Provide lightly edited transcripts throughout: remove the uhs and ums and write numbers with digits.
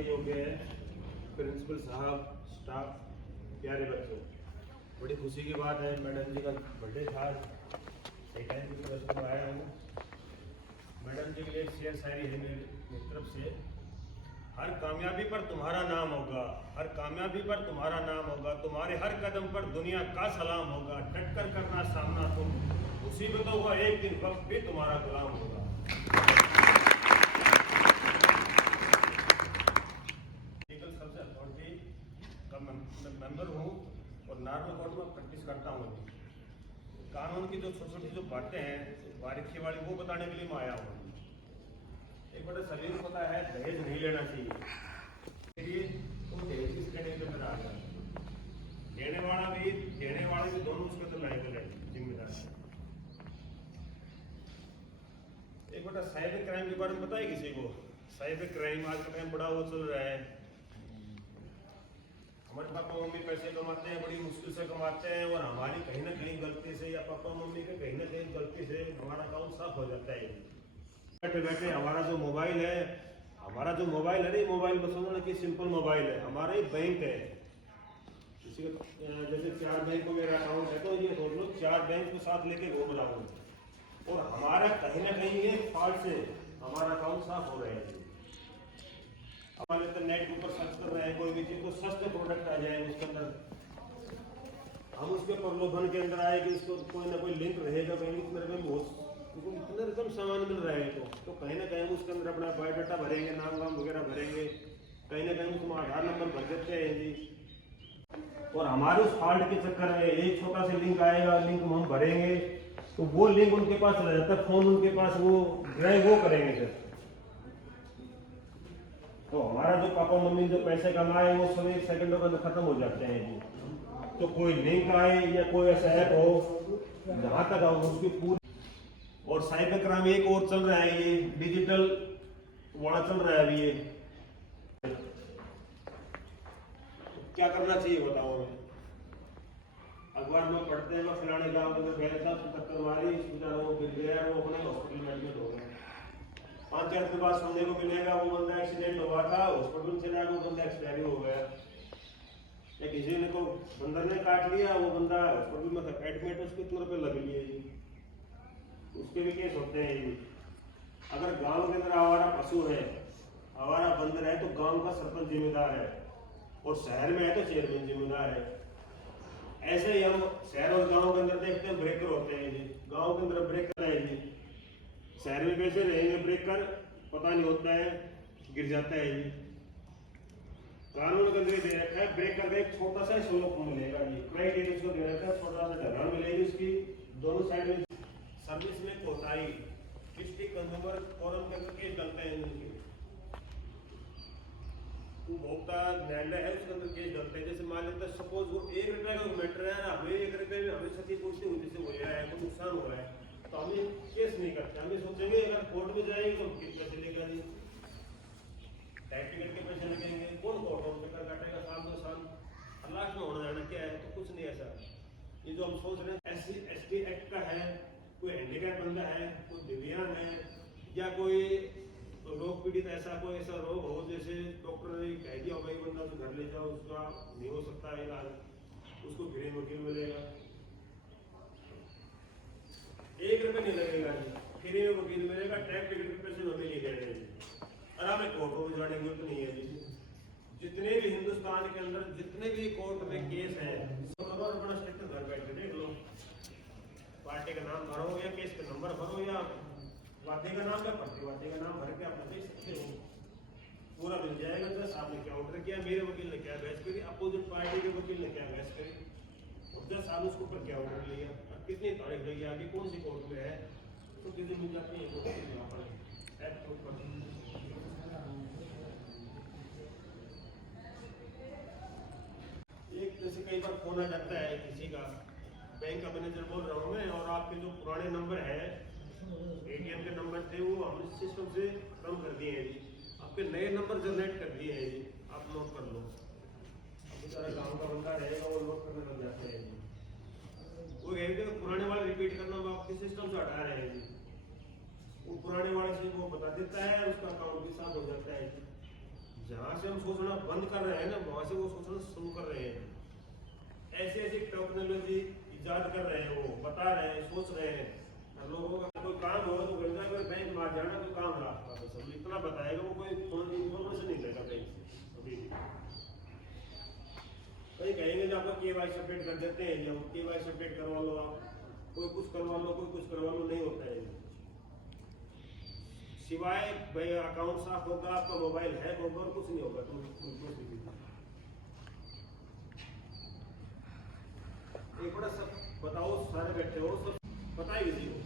के योग्य है। प्रिंसिपल साहब, स्टाफ, प्यारे बच्चों, बड़ी खुशी की बात है, मैडम जी का बर्थडे था। एक टाइम की तरफ से आया हूँ। मैडम जी के लिए एक शेर शायरी है मेरी तरफ से। हर कामयाबी पर तुम्हारा नाम होगा, हर कामयाबी पर तुम्हारा नाम होगा, तुम्हारे हर कदम पर दुनिया का सलाम होगा। डट कर करना सामना, तुम मुसीबतों का एक दिन वक्त भी तुम्हारा गुलाम होगा। सबसे अथॉरिटी का मेंबर हूँ और नॉर्मल कोर्ट में प्रैक्टिस करता हूँ। कानून की जो छोटी छोटी जो बातें हैं बारीकी वाली, वो बताने के लिए मैं आया हूँ। एक बड़ा सभी को पता है दहेज नहीं लेना चाहिए। तुम दहेज किस कैटेगरी में आ गया? देने वाला भी दोनों उसके तो लायक है, जिम्मेदार है। एक बड़ा साइबर क्राइम के बारे में पता है किसी को? साइबर क्राइम आज का टाइम बड़ा वो चल रहा है। हमारे पापा मम्मी पैसे कमाते हैं, बड़ी मुश्किल से कमाते हैं, और हमारी कहीं ना कहीं गलती से या पापा मम्मी के कहीं ना कहीं गलती से हमारा अकाउंट साफ हो जाता है। बैठे बैठे हमारा जो मोबाइल है नहीं, मोबाइल बस समझना कि सिंपल मोबाइल है, हमारा एक बैंक है। किसी का जैसे 4 बैंक को मेरा अकाउंट है, तो ये सोच लो 4 बैंक को साथ लेके घूम रहा हूँ, और हमारा कहीं ना कहीं ये फॉल्ट से हमारा अकाउंट साफ हो रहा है। हमारे तो नेट के ऊपर सर्च कर रहे हैं कोई भी चीज, तो सस्ते प्रोडक्ट आ जाए उसके अंदर, हम उसके प्रलोभन के अंदर आए कि उसको कोई ना कोई लिंक रहेगा, कहीं मेरे में बहुत इतने रकम सामान मिल रहा है, तो कहीं ना कहीं उसके अंदर अपना बायोडाटा भरेंगे, नाम वाम वगैरह भरेंगे, कहीं ना कहीं उसमें आधार नंबर भर देते हैं जी। और हमारे उस फॉल्ट के चक्कर में एक छोटा सा लिंक आएगा, लिंक हम भरेंगे तो वो लिंक उनके पास रह जाता है, फोन उनके पास, वो ड्राइव वो करेंगे सर। तो हमारा जो पापा मम्मी जो पैसे कमाए वो सब 1 सेकंडों के अंदर खत्म हो जाते हैं जी। तो कोई लिंक आए या कोई ऐसा ऐप हो जहां तक आओ उसकी पूरी। और साइबर क्राइम एक और चल रहा है, ये डिजिटल वाला चल रहा है अभी ये। क्या करना चाहिए बताओ? हमें अखबार में पढ़ते हैं फलाने गाँव के अंदर गया था, टक्कर मारी, बेचारा वो गिर गया, वो अपने हॉस्पिटल में एडमिट हो गया। 5-4 दिन बाद सुनने को मिलेगा वो बंदा एक्सीडेंट हुआ था, हॉस्पिटल में चला गया, वो बंदा एक्सपायरी हो गया, या किसी ने को बंदर ने काट लिया, वो बंदा हॉस्पिटल में एडमिट, उसको कितने रुपए लग लिए जी। उसके भी केस होते हैं जी। अगर गांव के अंदर आवारा पशु है, आवारा बंदर है, तो गांव का सरपंच जिम्मेदार है, और शहर में है तो चेयरमैन जिम्मेदार है। ऐसे ही हम शहर और गांव के अंदर देखते हैं ब्रेकर होते हैं जी। गांव के अंदर ब्रेकर है जी, शहर में कैसे रहेंगे ब्रेकर पता नहीं होता है, गिर जाता है जी। कानून के अंदर दे रखा है ब्रेकर का एक छोटा सा स्लोप मिलेगा जी, क्राइटेरिया उसको दे रखा है, छोटा सा ढलान मिलेगी उसकी, दोनों साइड में सर्विस में कोताही, डिस्ट्रिक्ट कंज्यूमर फोरम के अंदर केस डलते हैं उनके, उपभोक्ता न्यायालय है उसके अंदर केस डलते हैं। जैसे मान लेते हैं सपोज वो 1 रुपये का मैटर है ना, हमें 1 रुपये में हमें क्षतिपूर्ति हुई से हो गया है, कोई नुकसान हुआ है, तो हमें केस नहीं करते, हमें सोचेंगे अगर कोर्ट में जाएंगे तो कितना चलेगा जी, टाइप टिकट के पैसे लगेंगे, कौन कोर्ट में कर काटेगा 1-2 साल, लास्ट में होना जाना क्या है, तो कुछ नहीं ऐसा। ये जो हम सोच रहे हैं SC/ST एक्ट का है, कोई हैंडीकैप बंदा है, कोई दिव्यांग है, या कोई रोग पीड़ित ऐसा कोई ऐसा रोग हो जैसे डॉक्टर ने कह दिया भाई बंदा तो घर ले जाओ, उसका नहीं हो सकता है इलाज, उसको फ्री वकील मिलेगा, 1 रुपये नहीं लगेगा जी, फ्री में वकील मिलेगा, टैक्स टिकट के पैसे हमें नहीं देने जी, और हमें कोर्टों में जाने की जरूरत नहीं है जी। जितने भी हिंदुस्तान के अंदर जितने भी कोर्ट में केस है, अपना स्टेटस घर बैठे देख लो, पार्टी का नाम भरो या केस का नंबर भरो या वाद्य का नाम या प्रतिवाद्य का नाम भर के आप देख सकते हो, पूरा मिल जाएगा। जज साहब ने क्या ऑर्डर किया, मेरे वकील ने क्या बहस करी, अपोजिट पार्टी के वकील ने क्या बहस करी, और जज साहब उसके ऊपर क्या ऑर्डर लिया, कितनी तारीख लगी, आगे कौन सी कोर्ट में है, तो कितनी मिल जाती है एक्ट के ऊपर। एक जैसे कई बार फोन आ जाता है किसी का, बैंक का मैनेजर बोल रहा हूँ मैं, और आपके जो पुराने नंबर है ATM के नंबर थे वो हमने सिस्टम से कम कर दिए हैं जी, आपके नए नंबर जनरेट कर दिए हैं जी, आप नोट कर लो। अब बेचारा गाँव का बंदा रहेगा वो नोट करने लग जाते हैं जी, वो कहते हैं पुराने वाले रिपीट करना वो आपके सिस्टम से हटा रहे हैं जी, वो पुराने वाले से वो बता देता है, उसका अकाउंट भी साफ हो जाता है। जहाँ जहाँ से हम सोचना बंद कर रहे हैं ना, वहां से वो सोचना शुरू कर रहे हैं। ऐसी ऐसी टेक्नोलॉजी इजाद कर रहे हैं, वो बता रहे हैं, सोच रहे हैं। हम लोगों का कोई काम हो तो बोलता है बैंक में आ जाना, कोई काम है आपका, बस हम इतना बताएगा, वो कोई फोन इन्फॉर्मेशन नहीं लेगा बैंक से अभी। कहीं कहेंगे जो आपका KYC अपडेट कर देते हैं, जब KYC अपडेट करवा लो, आप कोई कुछ करवा लो, कोई कुछ करवा लो, नहीं होता है। सिवाय भाई अकाउंट साफ होगा, आपका मोबाइल हैक होगा, और कुछ नहीं होगा। तुम एक बड़ा सब बताओ, सारे बैठे हो, सब पता ही किसी को,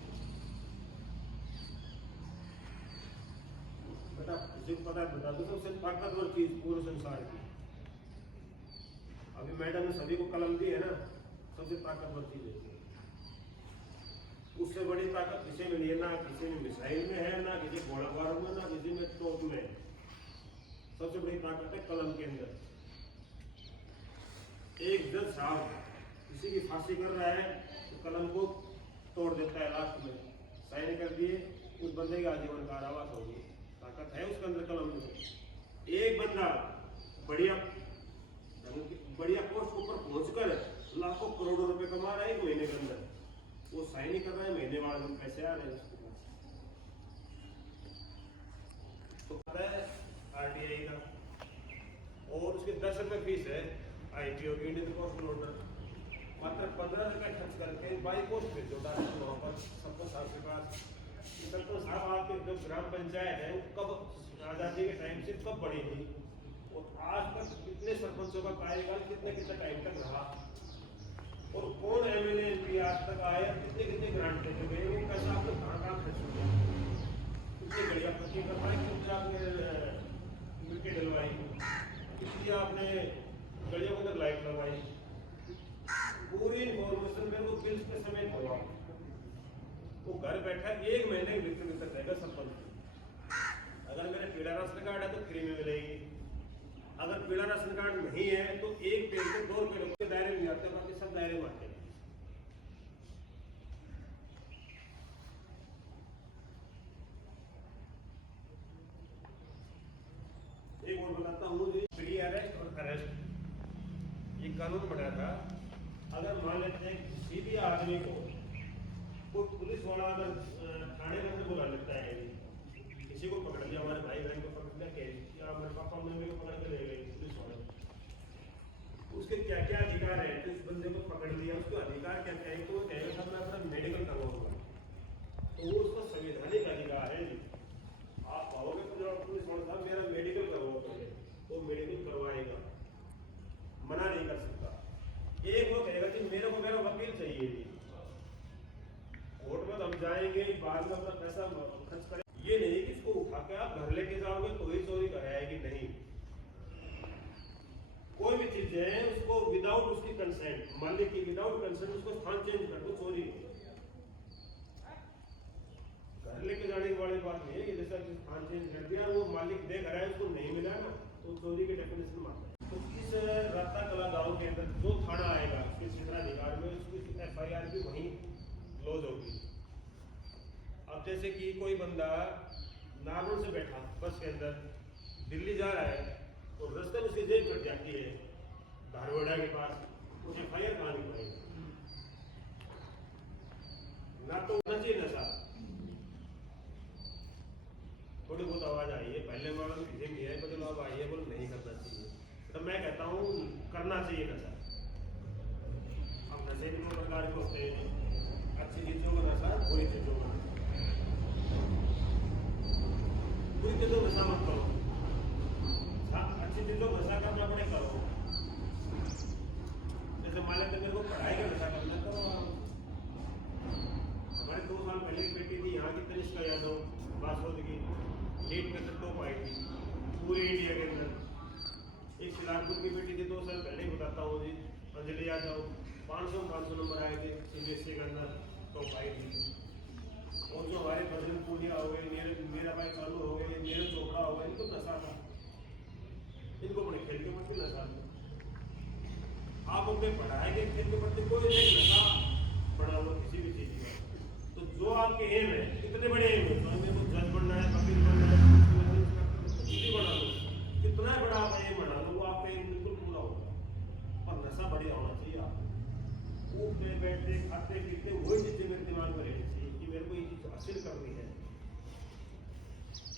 बता किसी को पता बता दो। सबसे ताकतवर चीज पूरे संसार की, अभी मैडम ने सभी को कलम दी है ना, सबसे ताकतवर चीज है। उससे बड़ी ताकत किसी में नहीं है, ना किसी में मिसाइल में है, ना किसी घोड़ा बारूद में, ना किसी में तोप में। सबसे बड़ी ताकत है कलम के अंदर। एक जज साहब किसी की फांसी कर रहा है तो कलम को तोड़ देता है, लास्ट में साइन कर दिए, उस बंदे की आजीवन कारावास होगी। ताकत है उसके अंदर कलम में। एक बंदा बढ़िया बढ़िया पोस्ट ऊपर पहुंचकर लाखों करोड़ों रुपए कमा रहा है एक महीने के अंदर, वो साइन ही कर रहा है, महीने बाद में पैसे आ रहे हैं उसके पास। तो पता है RTI का, और उसके 10 रुपए फीस है IPO की, इंडियन पोस्टल ऑर्डर। मात्र 15 रुपए खर्च करके बाई पोस्ट भेजो डायरेक्ट वहाँ पर सरपंच साहब के पास। सरपंच साहब आपके जो ग्राम पंचायत है वो कब आज़ादी के टाइम से कब बड़ी थी, और आज तक कितने सरपंचों का कार्यकाल कितने कितने टाइम तक रहा, और कौन MLA MP आज तक आए, कितने कितने ग्रांट देते गए, वो पैसा आप लोग कहाँ खर्च हुआ, कितनी गड़िया पक्की करवाई, कितनी आपने मिट्टी डलवाई, कितनी आपने गड़ियों के अंदर लाइट लगवाई, पूरी इन्फॉर्मेशन मेरे को बिल्स के समेत होगा। वो घर बैठा 1 महीने के भीतर रहेगा सरपंच। अगर मेरे पीला राशन कार्ड है तो फ्री में मिलेगी, अगर पीला राशन कार्ड नहीं है तो एक पेड़ के 2 रुपये के दायरे में आते हैं, बाकी सब दायरे में आते हैं। एक और बताता हूँ, प्री अरेस्ट और अरेस्ट ये कानून बना था। अगर मान लेते हैं किसी भी आदमी को कोई पुलिस वाला अगर थाने के अंदर बुला लेता है, किसी को पकड़ लिया, हमारे भाई बहन को पकड़ लिया, या हमारे पापा मम्मी को पकड़ के ले गए पुलिस वाले, उसके क्या क्या अधिकार है, तो इस बंदे को पकड़ लिया, उसके अधिकार क्या क्या है, तो वो कहेगा साहब मैं अपना मेडिकल करवाऊंगा, तो वो उसका संवैधानिक अधिकार है। आप कहोगे तो जो पुलिस वाला साहब मेरा मेडिकल करवाओ, वो मेडिकल करवाएगा, मना नहीं कर सकता। एक वो कहेगा कि मेरे को मेरा वकील चाहिए, कोर्ट में हम जाएंगे, बाद में अपना पैसा खर्च करें, ये नहीं कि इसको उठा के आप घर लेके जाओगे तो ही चोरी कराएगी, नहीं। कोई भी चीज है उसको विदाउट उसकी कंसेंट, मालिक की विदाउट कंसेंट उसको स्थान चेंज कर दो, चोरी घर लेके जाने वाली बात नहीं है। जैसा स्थान चेंज कर दिया, वो मालिक देख रहा है उसको नहीं मिला ना, तो चोरी के डेफिनेशन में आता है। तो इस राता कला गांव के अंदर जो थाना आएगा उसके क्षेत्राधिकार में, उसकी FIR भी वहीं लॉज होगी। अब जैसे कि कोई बंदा नागौर से बैठा बस के अंदर दिल्ली जा रहा है, तो रास्ते में उसकी जेब कट जाती है धारवाड़ा के पास, उसे FIR कहाँ नहीं पड़ेगी, ना तो होना चाहिए नशा। थोड़ी बहुत आवाज आई है, पहले वाला किसी भी है, मतलब अब आई है, बोलो नहीं करना चाहिए। तो मैं कहता हूँ करना चाहिए नशा। अब नशे भी 2 प्रकार के होते हैं, अच्छी चीजों का नशा, बुरी चीजों का। बुरी चीजों का नशा मत करो, अच्छी चीजों का नशा करना पड़े करो। जैसे मान लेते मेरे को पढ़ाई का नशा करना, तो हमारे 2 साल पहले एक बेटी थी यहाँ की, तनिष्का यादव, बासोद की, नीट में तो टॉप आई थी पूरे इंडिया के अंदर। एक शिलारपुर की बेटी थी 2 साल पहले ही बताता हूँ जी, अंजलि यादव, 500 नंबर आए थे CBSE के अंदर, टॉप आई थी। और जो हमारे बजरंग पूनिया हो गए, मेरा भाई कानून हो गए, नीरज चोपड़ा हो गए, इनको नशा था, इनको अपने खेल के प्रति नशा था। आप अपने पढ़ाई के खेल के प्रति कोई नहीं नशा बना लो किसी भी चीज का। तो जो आपके एम है, कितने बड़े एम है, तो मेरे को जज बनना है, वकील बनना है, बना लो, कितना बड़ा आप एम बना लो, वो आपका एम बिल्कुल पूरा होगा, पर नशा बढ़िया होना चाहिए आपको। उठते बैठते खाते पीते वही चीजें मेरे दिमाग में रहनी चाहिए कि मेरे को ये चीज हासिल करनी है।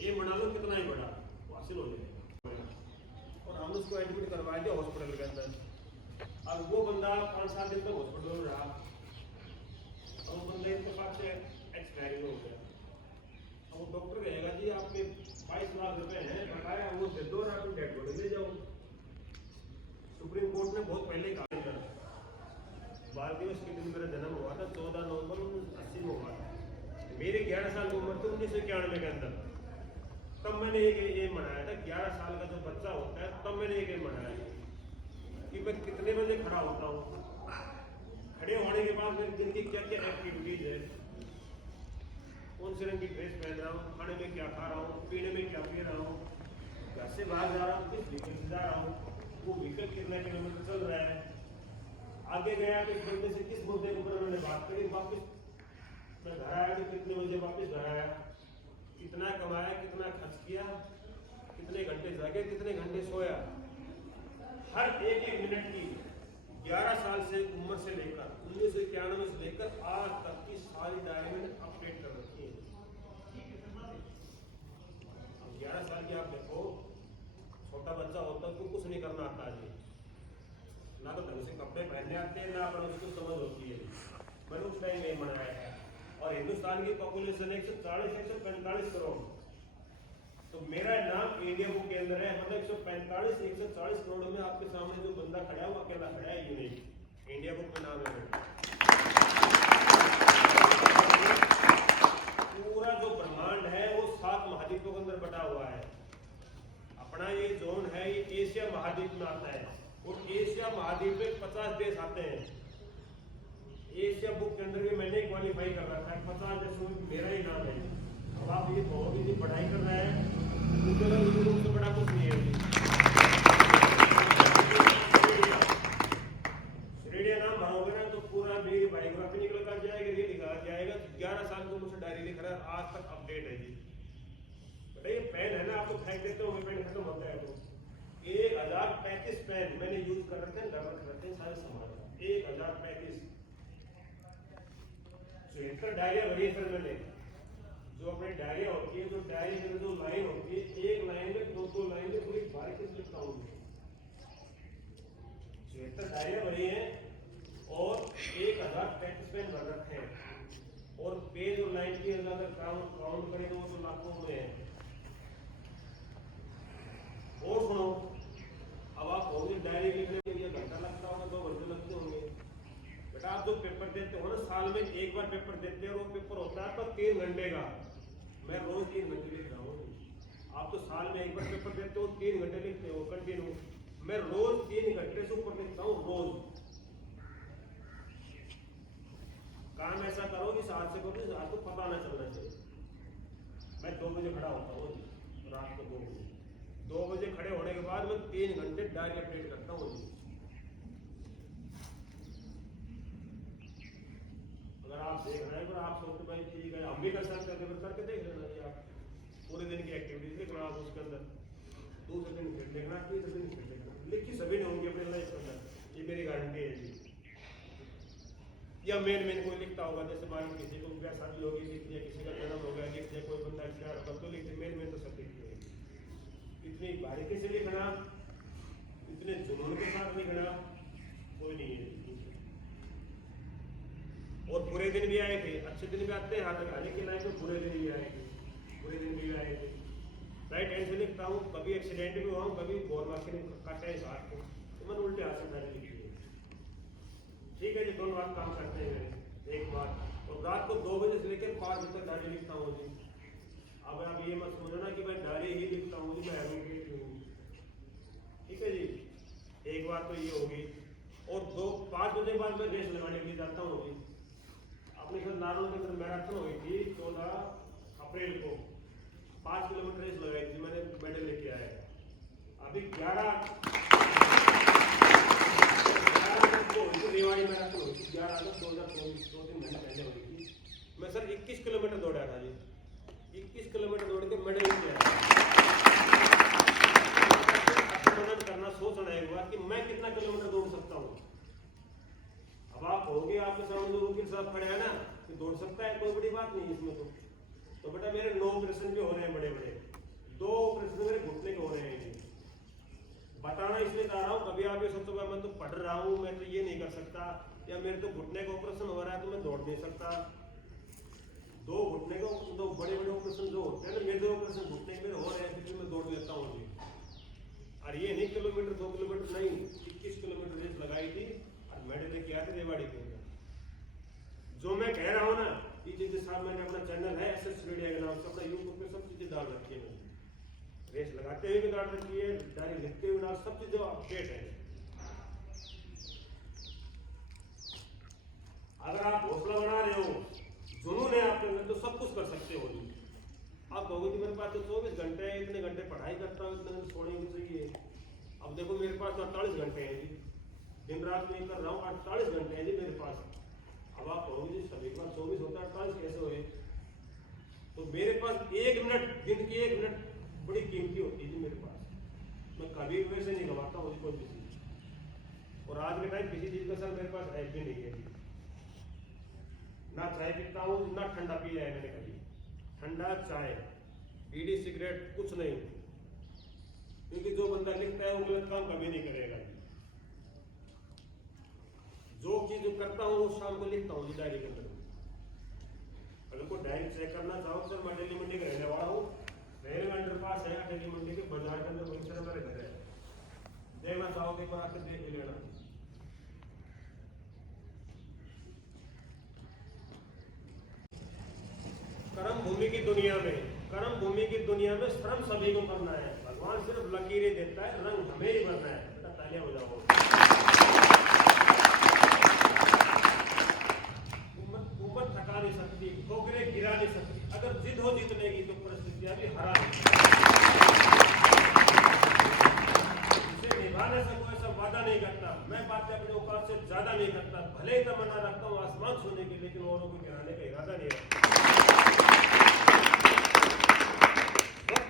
एम बना लो कितना ही बड़ा, वो हासिल हो जाएगा। और हमने उसको एडमिट करवा दिया हॉस्पिटल के अंदर। अब वो बंदा 5-7 दिन तक हॉस्पिटल में रहा, और वो बंदा इत्तेफाक से एक्सपायरी हो गया। अब वो डॉक्टर कहेगा जी आपके 22 लाख रुपए हैं बकाया, वो दे दो और आप डेड बॉडी ले जाओ। सुप्रीम कोर्ट ने बहुत पहले कहा था, 12 दिवस के दिन मेरा जन्म हुआ था, 14 नवंबर 1980 में हुआ था। मेरी 11 साल की उम्र थी 1991 के अंदर। तब मैंने एक एम बनाया था, 11 साल का जो बच्चा होता है तब मैंने एक एम बनाया कि मैं कितने बजे खड़ा होता हूँ, खड़े होने के बाद मेरे दिन की क्या क्या एक्टिविटीज है, कौन से रंग की ड्रेस पहन रहा हूँ, खाने में क्या खा रहा हूँ, पीने में क्या पी रहा हूँ, घर से बाहर जा रहा हूँ, किस व्हीकल से जा रहा हूँ, वो व्हीकल कितना किलोमीटर चल रहा है, आगे गया किस बंदे से किस मुद्दे के ऊपर मैंने बात करी, वापस मैं घर आया तो कितने बजे वापस घर आया, कितना कमाया, कितना खर्च किया, कितने घंटे जागे, कितने घंटे सोया। हर एक मिनट की 11 साल से उम्र से लेकर 1991 से लेकर आज तक की सारी डायरी मैंने अपडेट कर रखी है। अब 11 साल की आप देखो, छोटा बच्चा होता है तो कुछ नहीं करना आता जी, ना तो ढंग से कपड़े पहनने आते हैं, ना अपन उसको समझ होती है। मैंने उस टाइम में बनाया है। और हिंदुस्तान की पॉपुलेशन 140-145 करोड़, तो मेरा नाम इंडिया बुक के अंदर है। मतलब 145-140 करोड़ में आपके सामने जो बंदा खड़ा है वो अकेला खड़ा है, यूनिक इंडिया बुक में नाम है। पूरा जो ब्रह्मांड है वो 7 महाद्वीपों के अंदर बटा हुआ है। अपना ये जोन है ये एशिया महाद्वीप में आता है, और एशिया महाद्वीप में 50 देश आते हैं। एशिया बुक के अंदर भी मैंने क्वालिफाई कर रखा है, 50 देशों में मेरा ही नाम है। अब आप ये कहोगे जी पढ़ाई कर रहे हैं, गूगल से बड़ा कुछ नहीं है। श्रेणिया नाम भरोगे ना तो पूरा मेरी बायोग्राफी निकल कर जाएगा, ये लिखा जाएगा 11 साल को मुझसे डायरी लिख रहा है, आज तक अपडेट है जी। बताइए पेन है ना, आप तो फेंक देते हो, पेन खत्म होता है तो 1035 पेन मैंने यूज कर रखे हैं, घर रख रखे हैं सारे समाज। 1035 76 डायरिया भरी है सर मैंने। जो अपने डायरिया होती है, जो डायरी में जो लाइन होती है, एक लाइन में 2-2 लाइन में पूरी बारीकी से लिखता हूँ। 76 डायरिया भरी है और 1035 पेन भर रखे हैं, और पेज और लाइन की अगर काउंट करें तो वो तो लाखों में है। और सुनो, अब आप होंगे डायरी लिखने में ये घंटा लगता होगा, 2 घंटे लगते होंगे। बेटा आप जो पेपर देते हो ना, साल में एक बार पेपर देते हो, वो पेपर होता है आपका 3 घंटे का। मैं रोज 3 घंटे लिख रहा हूँ। आप तो साल में एक बार पेपर देते हो, 3 घंटे लिखते हो कंटिन्यू। मैं रोज 3 घंटे से ऊपर लिखता हूँ रोज। काम ऐसा करो कि साथ से करो, साथ को पता ना चलना चाहिए। मैं 2 बजे खड़ा होता हूँ रात को, 2 बजे खड़े होने के बाद मैं 3 घंटे डायरी अपडेट करता हूँ। अगर आप देख रहे हैं, आप सोचते भाई ठीक है हम भी कर सकते हैं, करके देख लेना जी। आप पूरे दिन की एक्टिविटीज लिख रहा हूँ उसके अंदर, दूसरे दिन फिर देखना, तीसरे दिन फिर देखना, लिखी सभी ने होंगी अपने लाइफ के अंदर, ये मेरी गारंटी है जी। या मेन कोई लिखता होगा, जैसे मान किसी को ब्याह शादी होगी, किसी का जन्म हो गया, लिखते कोई बंदा एक्सपायर होगा तो लिखते, मेन तो सब लिखते हैं। इतनी बारीकी से लिखना, इतने जुनून के साथ लिखना कोई नहीं है। और बुरे दिन भी आए थे, अच्छे दिन भी आते हैं, हाल की लाइफ में बुरे दिन भी आए थे, बुरे दिन भी आए थे। राइट हैंड से लिखता हूँ, कभी एक्सीडेंट भी हुआ, कभी गोर मार के काटा है इस हाथ को, तो मैंने उल्टे हाथ से डायरी लिखी है। ठीक है जी, दोनों बात काम करते हैं मेरे। एक बात, और रात को 2 बजे से लेकर 5 बजे तक डायरी लिखता हूँ जी। अब आप ये मत समझना कि मैं डायरी ही लिखता हूँ जी, मैं एडवोकेट हूँ। ठीक है जी, एक बात तो ये होगी। और 5 बजे बाद मैं रेस लगाने के लिए जाता हूँ जी। अपने सर नारोल के अंदर मैराथन हुई थी 14 अप्रैल को, 5 किलोमीटर रेस लगाई थी मैंने, मेडल लेके आया। अभी 11 रेवाड़ी मैराथन हुई थी 11 अगस्त 2024, 2-3 महीने पहले हुई थी। मैं सर 21 किलोमीटर दौड़ा था जी, 21 किलोमीटर दौड़ के मेडल लेके आया। वकील साहब खड़े हैं ना, कि दौड़ सकता है, कोई बड़ी बात नहीं इसमें। तो बेटा मेरे 9 ऑपरेशन भी हो रहे हैं बड़े बड़े, 2 ऑपरेशन मेरे घुटने के हो रहे हैं। बताना इसलिए चाह रहा हूँ, कभी आप ये सोचोगे मैं तो पढ़ रहा हूँ, मैं तो ये नहीं कर सकता, या मेरे तो घुटने का ऑपरेशन हो रहा है तो मैं दौड़ नहीं सकता। 2 घुटने का, 2 बड़े बड़े ऑपरेशन जो होते हैं ना, मेरे 2 ऑपरेशन घुटने के मेरे हो रहे हैं, फिर मैं दौड़ लेता हूँ अभी। और ये नहीं किलोमीटर 2 किलोमीटर नहीं, 21 किलोमीटर रेस लगाई थी और मेडल लेके आए थे रेवाड़ी के अंदर। जो मैं कह रहा हूँ ना, ये चीजें साहब, मैंने अपना चैनल है SS मीडिया के नाम से, अपना यूट्यूब पे सब चीजें डाल रखी है। रेस लगाते हुए भी डाल रखी है, डायरी लिखते हुए डाल, सब चीजें अपडेट है। अगर आप हौसला बना रहे हो, जुनून है आपके अंदर, तो सब कुछ कर सकते हो। आप कहोगे कि मेरे पास तो 24 घंटे हैं, इतने घंटे पढ़ाई करता हूँ, इतने घंटे सोने भी चाहिए। अब देखो मेरे पास 48 घंटे हैं जी, दिन रात में कर रहा हूँ, 48 घंटे हैं जी मेरे पास। अब आप कहोगे जी सभी के पास 24 होता है, 48 कैसे हुए? तो मेरे पास 1 मिनट, दिन की 1 मिनट बड़ी कीमती होती है जी मेरे पास। मैं कभी वैसे नहीं गवाता हूँ कोई भी चीज। और आज के टाइम किसी चीज का सर मेरे पास है भी नहीं है जी। ना चाय पीता हूँ, ना ठंडा पिया है मैंने कभी। ठंडा चाय, बीड़ी सिगरेट कुछ नहीं, क्योंकि जो बंदा लिखता है वो गलत काम कभी नहीं करेगा। जो चीज जो करता हूँ वो शाम को लिखता हूँ डायरी के अंदर। अगर कोई डायरी चेक करना चाहो, सर मैं दिल्ली मंडी का रहने वाला हूँ, रेलवे अंडरपास है दिल्ली मंडी के बाजार के अंदर, वहीं से मेरे घर है। देखना चाहो एक बार आकर देख लेना। कर्म भूमि की दुनिया में, कर्म भूमि की दुनिया में श्रम सभी को करना है। भगवान सिर्फ लकीरें देता है, रंग हमें ही भरना है। बेटा तालियां हो जाओ। उम्र थका नहीं सकती, ठोकरें गिरा नहीं सकती। अगर जिद हो जीतने की तो परिस्थितियां भी हरा नहीं सकती। इसे निभाने से कोई ऐसा वादा नहीं करता। मैं बातें अपने औकात से ज्यादा नहीं करता, भले ही तमन्ना रखता हूँ आसमान छूने की, लेकिन औरों को गिराने का इरादा नहीं रखता।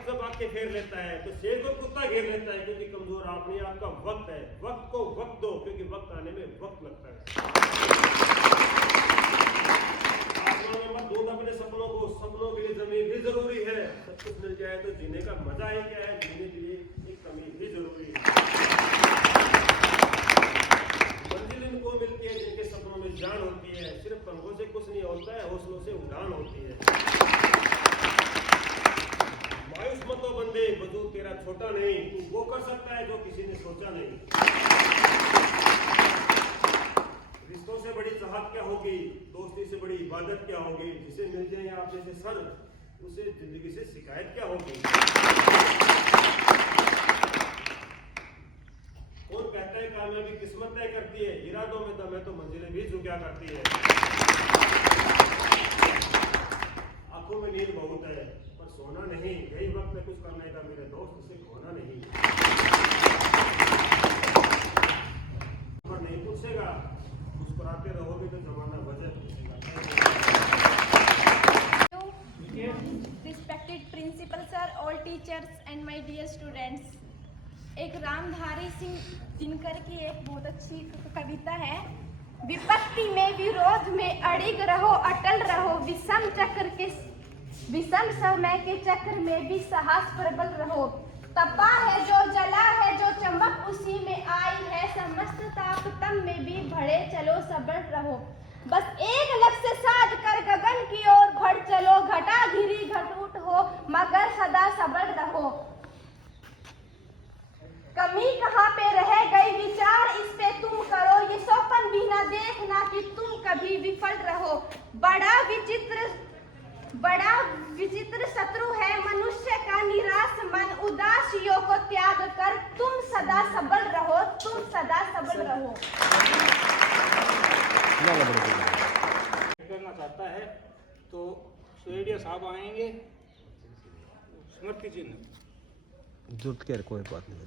जब आपके फेर लेता है तो शेर को कुत्ता घेर लेता है, क्योंकि कमजोर आप नहीं, आपका वक्त है। वक्त को वक्त दो, क्योंकि वक्त आने में वक्त लगता है। आसमान में मत ढूंढ अपने सपनों को, सपनों के लिए जमीन भी जरूरी है। सब कुछ मिल जाए तो जीने का मजा ही क्या है, जीने के लिए एक कमी भी जरूरी है। मंजिल इनको मिलती है जिनके सपनों में जान होती है। सिर्फ पंखों से कुछ नहीं होता है, हौसलों से उड़ान होती है। मायूस मत हो बंदे, वजूद तेरा छोटा नहीं, तू वो कर सकता है जो किसी ने सोचा नहीं। रिश्तों से बड़ी चाहत क्या होगी, दोस्ती से बड़ी इबादत क्या होगी। जिसे मिल जाए आप जैसे सर, उसे जिंदगी से शिकायत क्या होगी। कौन कहता है कामयाबी किस्मत तय करती है, इरादों में दम है तो मंजिलें भी झुका करती है। आंखों में नींद बहुत है पर सोना नहीं, यही वक्त है कुछ करने का मेरे दोस्त, इसे खोना नहीं। पर नहीं पूछेगा, मुस्कुराते रहोगे तो जमाना वजह पूछेगा। Respected principal sir, all teachers and my dear students, एक रामधारी सिंह दिनकर की एक बहुत अच्छी कविता है। विपत्ति में विरोध में अड़िग रहो, अटल रहो, विषम समय के चक्र में भी साहस प्रबल रहो। तपा है जो जला है जो चमक उसी में आई है, समस्त ताकतम में भी बढ़े चलो सबल रहो। बस एक लक्ष्य साध कर गगन की ओर बढ़ चलो, घटा घिरी घटूट हो मगर सदा सबल रहो। कमी कहाँ पे रह गई विचार इस पे तुम करो, ये सौपन भी ना देखना कि तुम कभी विफल रहो। बड़ा विचित्र शत्रु है मनुष्य का निराश मन, उदासियों को त्याग कर तुम सदा सबल रहो, तुम सदा सबल रहो। करना चाहता है तो सूर्य साहब आएंगे, स्मृति चिन्ह जरूरत क्या है, कोई बात नहीं।